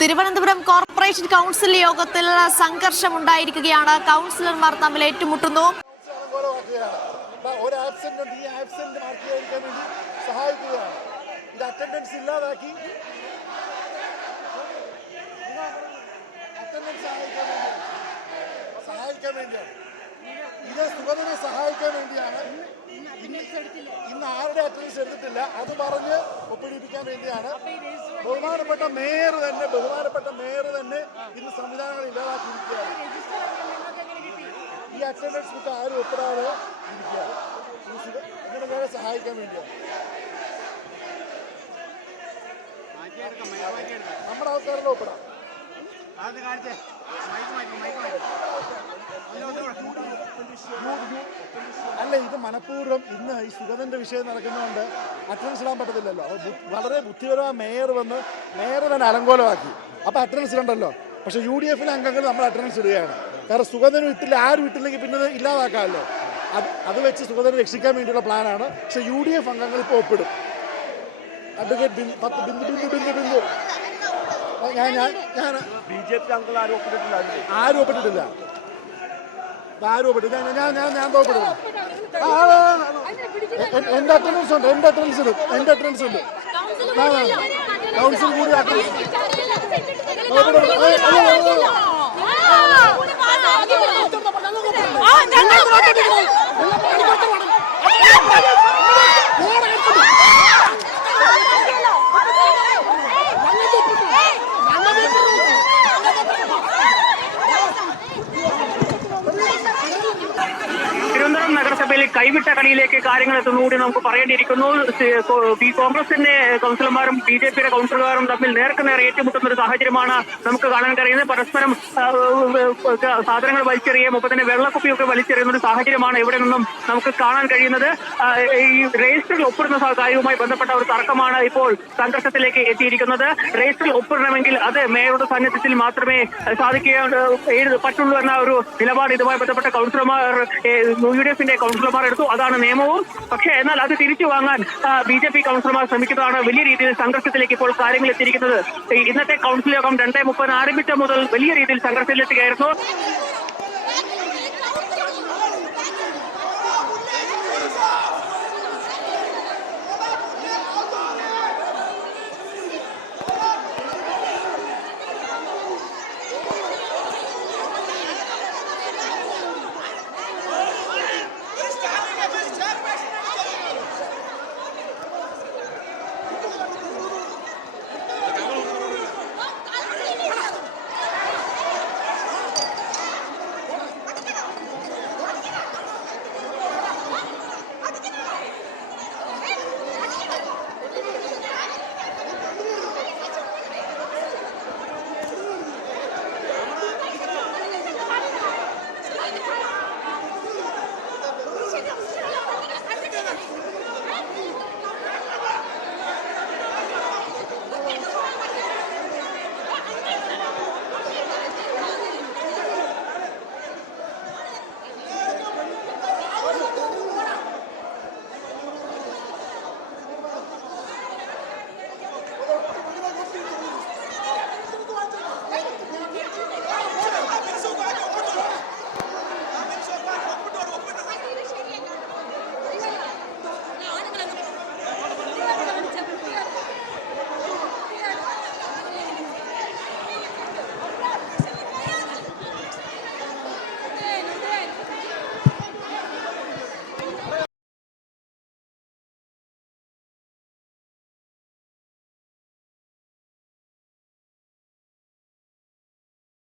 Thiruvananthapuram corporation council യോഗത്തിൽ സംഘർഷമുണ്ടായിരിക്കുകയാണ്. കൗൺസിലർമാർ തമ്മിൽ ഏറ്റുമുട്ടുന്നു. ഒരു ആബ്സെന്റ് ഉണ്ട്, ഈ ആബ്സെന്റ് മാർക്ക് ചെയ്യാൻ വേണ്ടി സഹായിക്കുകയാണ്. ഇത് അറ്റൻഡൻസ് ഇല്ലാതാക്കി സഹായിക്കാൻ വേണ്ടിയാണ്. ഇത് സുഗതനെ സഹായിക്കാൻ വേണ്ടിയാണ്. ഇന്ന് ആരുടെ അറ്റൻഡൻസ് എടുത്തിട്ടില്ല അത് പറഞ്ഞ് ഒപ്പിടിപ്പിക്കാൻ വേണ്ടിയാണ്. ബഹുമാനപ്പെട്ട മേയർ തന്നെ ഇന്ന് സംവിധാനങ്ങൾ ഇല്ലാതാക്കിയിരിക്കുകയാണ്. ഈ അറ്റൻഡൻസ് ബുക്ക് ആരും ഒപ്പിടാതെ ഇരിക്കുകയാണ്. ഇങ്ങനെ സഹായിക്കാൻ വേണ്ടിയാണ്. നമ്മുടെ ആൾക്കാരെല്ലാം ഒപ്പിടാം. അല്ല, ഇത് മനഃപൂർവ്വം ഇന്ന് ഈ സുഗതന്റെ വിഷയം നടക്കുന്നതുകൊണ്ട് അറ്റൻഡൻസ് ഇടാൻ പറ്റത്തില്ലല്ലോ. വളരെ ബുദ്ധിപരമായ മേയർ തന്നെ അലങ്കോലമാക്കി. അപ്പൊ അറ്റൻഡൻസ് ഇടണ്ടല്ലോ. പക്ഷെ UDF അംഗങ്ങൾ നമ്മൾ അറ്റൻഡൻസ് ഇടുകയാണ്. കാരണം സുഗതനും ഇട്ടില്ല, ആരും ഇട്ടില്ലെങ്കിൽ പിന്നെ ഇല്ലാതാക്കാമല്ലോ. അത് വെച്ച് സുഗതനെ രക്ഷിക്കാൻ വേണ്ടിയുള്ള പ്ലാനാണ്. പക്ഷെ UDF അംഗങ്ങൾ ഇപ്പോൾ ഒപ്പിടും. അഡ്വക്കേറ്റ് ബിന്ദു BJP അംഗങ്ങൾ ആരും ഒപ്പിട്ടിട്ടില്ല. ഞാൻ തോപ്പിടും. എന്റെ അറ്റൻഡൻസ് ഉണ്ട്. കൗൺസിൽ കൂടി നഗരസഭയിൽ കൈവിട്ട കളിയിലേക്ക് കാര്യങ്ങൾ എത്തുന്നതുകൂടി നമുക്ക് പറയേണ്ടിയിരിക്കുന്നു. കോൺഗ്രസിന്റെ കൗൺസിലർമാരും BJPയുടെ കൗൺസിലർമാരും തമ്മിൽ നേർക്കുനേർ ഏറ്റുമുട്ടുന്ന ഒരു സാഹചര്യമാണ് നമുക്ക് കാണാൻ കഴിയുന്നത്. പരസ്പരം സാധനങ്ങൾ വലിച്ചെറിയുകയും ഒപ്പം തന്നെ വെള്ളക്കുപ്പിയൊക്കെ വലിച്ചെറിയുന്ന ഒരു സാഹചര്യമാണ് ഇവിടെ നിന്നും നമുക്ക് കാണാൻ കഴിയുന്നത്. ഈ രജിസ്റ്ററിൽ ഒപ്പിടുന്ന കാര്യവുമായി ബന്ധപ്പെട്ട ഒരു തർക്കമാണ് ഇപ്പോൾ സംഘർഷത്തിലേക്ക് എത്തിയിരിക്കുന്നത്. രജിസ്റ്ററിൽ ഒപ്പിടണമെങ്കിൽ അത് മേയറുടെ സാന്നിധ്യത്തിൽ മാത്രമേ പറ്റുള്ളൂ എന്ന ഒരു നിലപാട് ഇതുമായി ബന്ധപ്പെട്ട കൗൺസിലർമാർ UDFന്റെ കൗൺസിലർമാർ എടുത്തു. അതാണ് നിയമവും. പക്ഷേ എന്നാൽ അത് തിരിച്ചു വാങ്ങാൻ BJP കൗൺസിലർമാർ ശ്രമിക്കുന്നതാണ് വലിയ രീതിയിൽ സംഘർഷത്തിലേക്ക് ഇപ്പോൾ കാര്യങ്ങൾ എത്തിയിരിക്കുന്നത്. ഇന്നത്തെ കൗൺസിൽ യോഗം 2:30 ആരംഭിച്ച മുതൽ വലിയ രീതിയിൽ സംഘർഷത്തിലെത്തുകയായിരുന്നു.